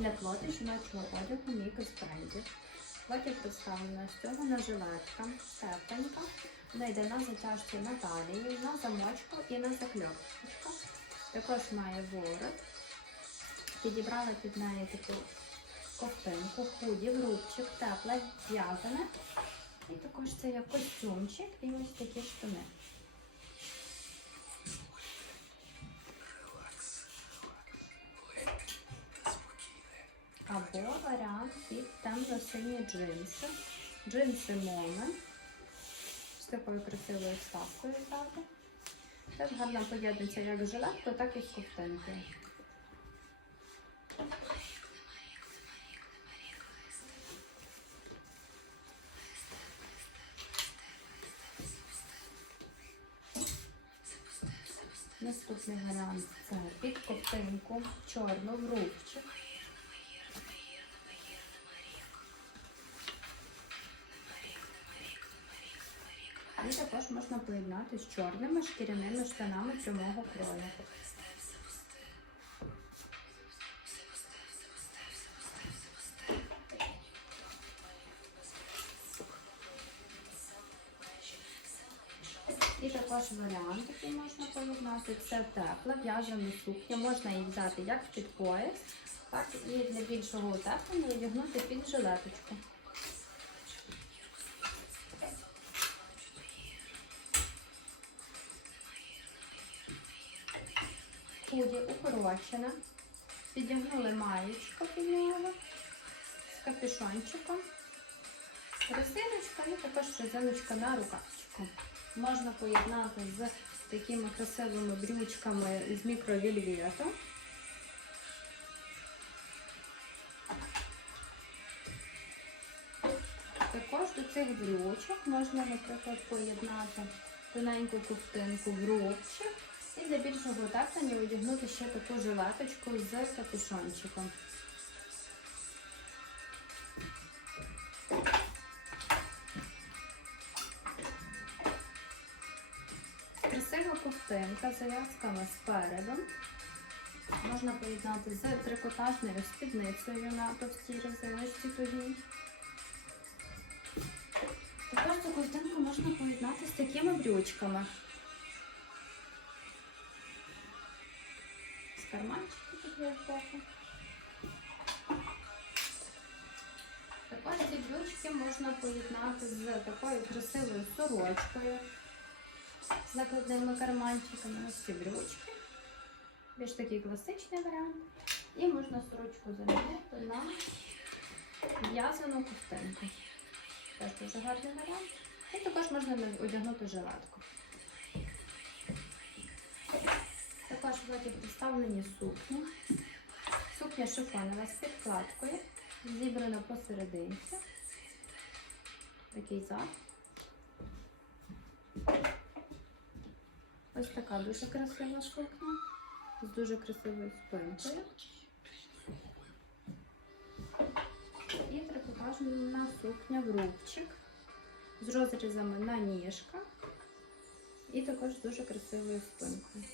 Огляд лоти жіночого одягу Мікас брендів. Лоті представлена на жилетка, тепленька. Вона йде на затяжці на талії, на замочку і на закльопочку. Також має ворот. Підібрала під неї таку ковтинку, худі, грубчик, тепле, в'язане. І також це є костюмчик і ось такі штани. Або варіант під темно-сині джинси. Джинси Moment. З такою красивою вставкою ззаду. Теж гарно поєднується як з жилеткою, так і з ковтинкою. Наступний варіант це під ковтинку, чорну в рубчик. І також можна поєднати з чорними шкіряними штанами прямого крою. І також варіант, який можна поєднати, це тепла в'яжена сукня. Можна її взяти як під пояс, так і для більшого утеплення одягнути під жилеточку. Худі укорочена. Підігнули маєчку під нього з капюшончиком. Резиночка і також резиночка на рукавчику. Можна поєднати з такими красивими брючками з мікровільвету. Також до цих брючок можна, наприклад, поєднати тоненьку ковтинку в рубчик і для більшого утеплення одягнути ще таку жилеточку з капюшончиком. Красива ковтинка зав'язками спереду. Можна поєднати з трикотажною спідницею на товстій резиночці тоді. Також цю ковтинку можна поєднати з такими брючками. З карманчиком тут є збоку. Також ці брючки можна поєднати з такою красивою сорочкою з накладними карманчиками. Ось ці брючки. Більш такий класичний варіант. І можна сорочку замінити на в'язану ковтинку. Теж дуже гарний варіант. І також можна одягнути жилетку. Також представлені сукні. Сукня шифонова з підкладкою, зібрана посерединці. Такий зад. Ось така дуже красива сукня з дуже красивою спинкою. І трикотажна сукня в рубчик з розрізами на ніжках і також дуже красивою спинкою.